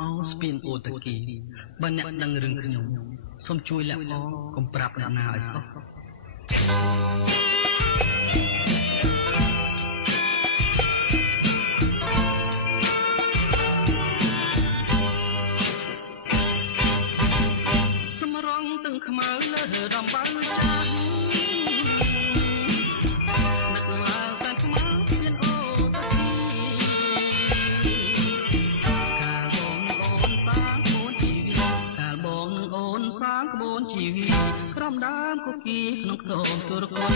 អូស្ពីនអូតាគីបើអ្នកដឹងរឿងខ្ញុំសូមជួយលាក់ផងកុំប្រាប់អ្នកណាឲ្យសោះសម្រងទាំងខ្មៅលើដំបៅចាស់សាងក្បួនជីវិតក្រំដើមគគីក្នុងខ្ទមទុរគត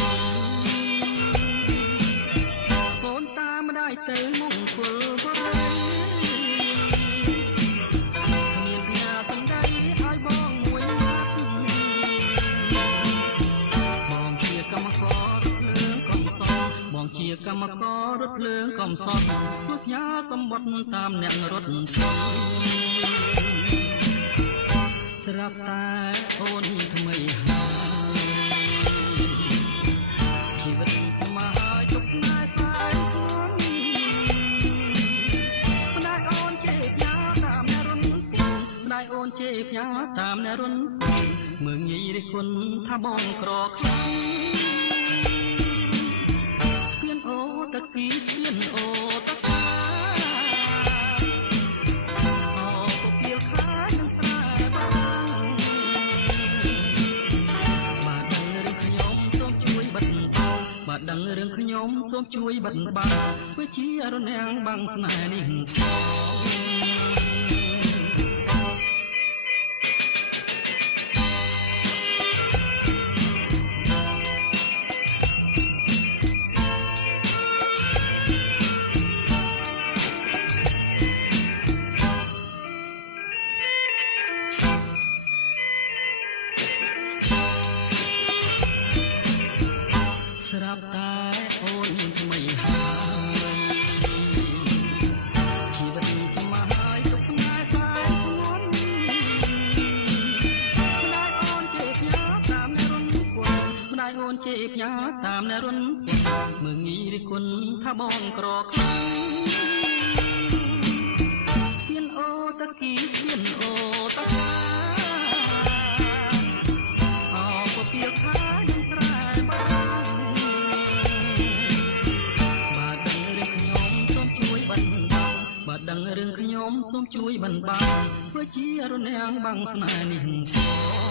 កូនតាមម្ដាយទៅមង្គលបរិយមានផ្ញើសំដីឲ្យបងមួយណាត់បងជាកម្មកររថភ្លើងកំសត់បងជាកម្មកររថភ្លើងកំសត់ធ្វើផ្ញើសម្បត្តិតាមអ្នករត់ស្រាប់តែអូនថ្មីជីវិតមកហើយទុកស្នេហ៍ស្អាតម្ដាយអូនជេរផ្ញើតាមអ្នករុនម្ដាយអូនជេរផ្ញើតាមអ្នករុនមើងងាយរិះគន់ថាបងក្រខ្លាំងស្ពានអូតាគីស្ពានអូតាកាដឹងរឿងខ្ញុំសូមជួយបិទបាំងធ្វើជារនាំងបាំងស្នេហ៍នេះស្រាប់តែអូនថ្មីហើយជីវិតថ្មីហើយទុកស្នេហ៍ខ្លាយធ្ងន់ម្ដាយអូនជេរផ្ញើតាមអ្នករុនម្ដាយអូនជេរផ្ញើតាមអ្នករុនមើងងាយរិះគន់ថាបងក្រខ្លាំងស្ពានអូតាគីស្ពានអូតាកាអោពពាលខានឹងស្រែបាបើដឹងរឿងខ្ញុំសូមជួយបណ្ដាធ្វើជារនាំងបាំងស្នេហ៍នេះ